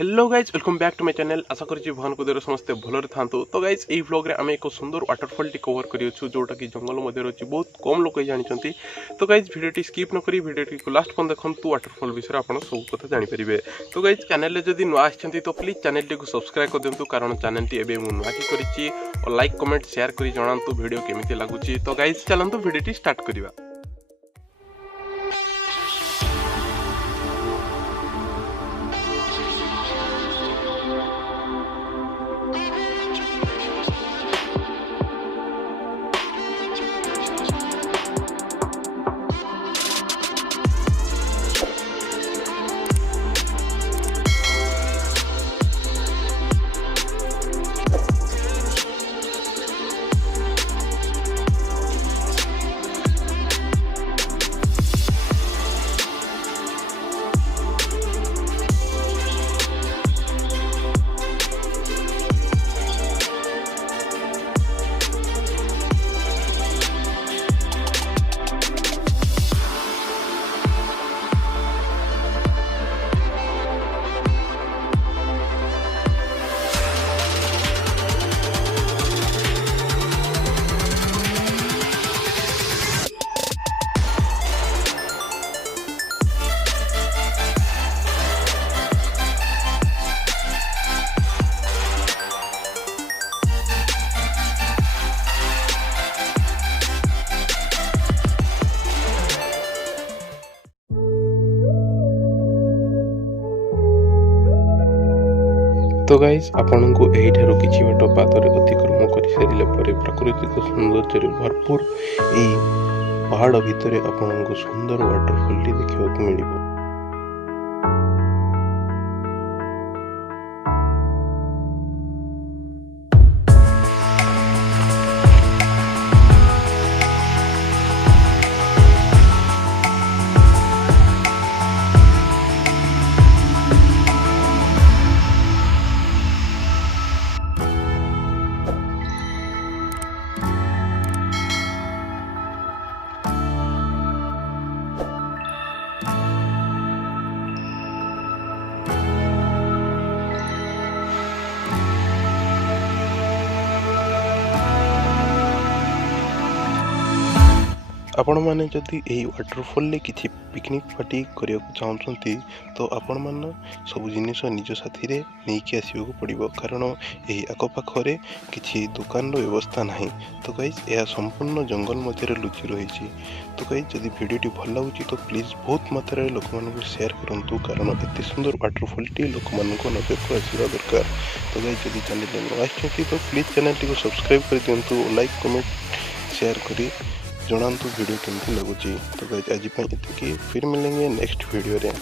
Hello guys welcome back to my channel. आशा करी भगवान को देर समस्ते भलरे था। तो गाइज यही व्लॉग रे आम एक सुंदर वाटरफॉल टी कवर करियो जोटा कि जंगल मध्य अच्छी बहुत कम लोग जानी। तो गाइज वीडियो स्किप न करी वीडियो को लास्ट पन देखु वाटरफॉल विषय आप सब कथा जानीपारे। तो गाइज चैनल जब नुआ आछंती तो प्लीज चैनल को सब्सक्राइब कर दिंतु कारण चैनल टी एबे मु नुआ की करिछि और लाइक कमेंट शेयर करी जणांतु वीडियो केमिति लागुछि। तो गाइज चलंतु वीडियो टी स्टार्ट करिवा। तो गाइज आपन को यहीठार किसी बाट पादरे अतिक्रम कर सारे प्राकृतिक सौंदर्य भरपूर यही पहाड़ भितर आपन को सुंदर वाटरफॉल देखा मिल। आपण मैंने जदि यही वाटरफॉल किसी पिकनिक पार्टी करने चाहते तो आपण मैंने सब जिनिस निज साथी रे नहीं आसवाक पड़ो कारण यही आखपाखे किसी दुकान व्यवस्था ना। तो गाइज यह संपूर्ण जंगल मध्य लुचि रही। तो गाइज जदि वीडियोटी भल लगुच तो प्लीज बहुत मात्रा लोक मानक शेयर करूँ कारण एत सुंदर वाटरफॉल टी लोक मानक नजर को आसवा दरकार। तो गाइज जदि चैनल न आछंती तो प्लीज चैनल टी सब्सक्राइब कर दिंतु, लाइक कमेंट शेयर करी जणांतु वीडियो केमती लगुच। तो गाइज आज इतनी फिर मिलेंगे नेक्स्ट वीडियो रे।